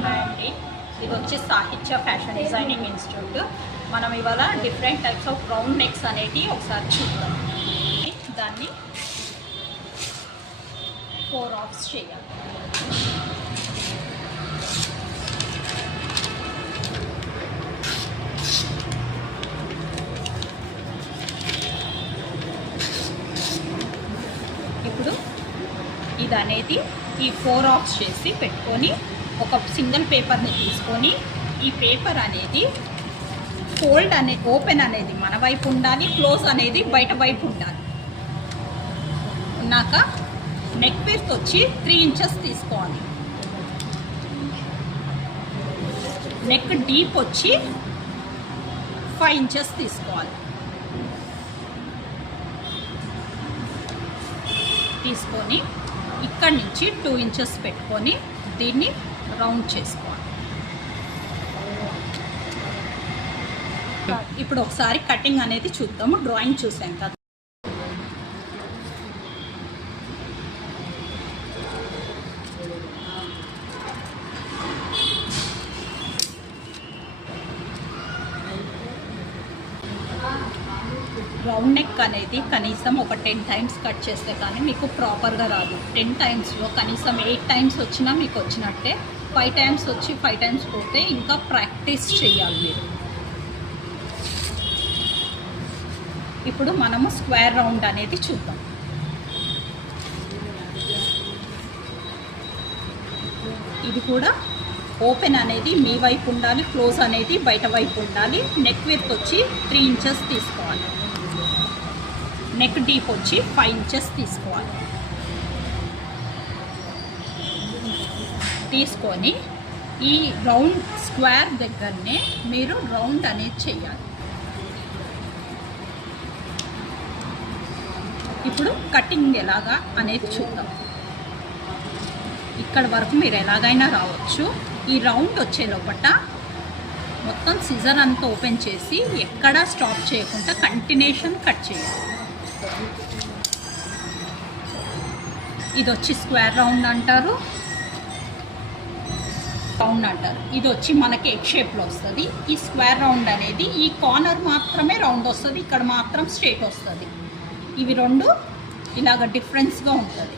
అండి, ఇది వచ్చి సాహిత్య ఫ్యాషన్ డిజైనింగ్ ఇన్స్టిట్యూట్. మనం ఇవాళ different types of round next అనేవి ఒకసారి చూద్దాం. దాన్ని 4 ఆఫ్స్ చేయాలి. ఇప్పుడు ఇది అనేది ఈ 4 ఆఫ్స్ చేసి పెట్టుకొని ఒక సింగిల్ పేపర్ని తీసుకొని ఈ పేపర్ అనేది ఫోల్డ్ అనేది ఓపెన్ అనేది మన వైపు ఉండాలి, క్లోజ్ అనేది బయట వైపు ఉండాలి. ఉన్నాక నెక్ పీస్ వచ్చి 3 ఇంచెస్ తీసుకోవాలి. నెక్ డీప్ వచ్చి 5 ఇంచెస్ తీసుకోవాలి. తీసుకొని ఇక్కడి నుంచి 2 ఇంచెస్ పెట్టుకొని దీన్ని రౌండ్ చేసుకోవాలి. ఇప్పుడు ఒకసారి కటింగ్ అనేది చూద్దాము. డ్రాయింగ్ చూసాం కదా, రౌండ్ నెక్ అనేది కనీసం ఒక 10 టైమ్స్ కట్ చేస్తే కానీ మీకు ప్రాపర్గా రాదు. 10 టైమ్స్లో కనీసం 8 టైమ్స్ వచ్చినా మీకు వచ్చినట్టే. 5 టైమ్స్ వచ్చి 5 టైమ్స్ పోతే ఇంకా ప్రాక్టీస్ చేయాలి మీరు. ఇప్పుడు మనము స్క్వేర్ రౌండ్ అనేది చూద్దాం. ఇది కూడా ఓపెన్ అనేది మీ వైపు ఉండాలి, క్లోజ్ అనేది బయట వైపు ఉండాలి. నెక్ విడ్త్ వచ్చి 3 ఇంచెస్ తీసుకోవాలి. నెక్ డీప్ వచ్చి 5 ఇంచెస్ తీసుకోవాలి. తీసుకొని ఈ రౌండ్ స్క్వేర్ దగ్గరనే మీరు రౌండ్ అనేది చేయాలి. ఇప్పుడు కటింగ్ ఎలాగా అనేది చూద్దాం. ఇక్కడ వరకు మీరు ఎలాగైనా రావచ్చు. ఈ రౌండ్ వచ్చే లోపల మొత్తం సిజర్ అంతా ఓపెన్ చేసి ఎక్కడా స్టాప్ చేయకుండా కంటిన్యూషన్ కట్ చేయాలి. ఇది వచ్చి స్క్వేర్ రౌండ్ అంటారు, ఇది వచ్చి మనకి ఎగ్ షేప్లో వస్తుంది. ఈ స్క్వేర్ రౌండ్ అనేది ఈ కార్నర్ మాత్రమే రౌండ్ వస్తుంది, ఇక్కడ మాత్రం స్ట్రేట్ వస్తుంది. ఇవి రెండు ఇలాగ డిఫరెన్స్గా ఉంటుంది.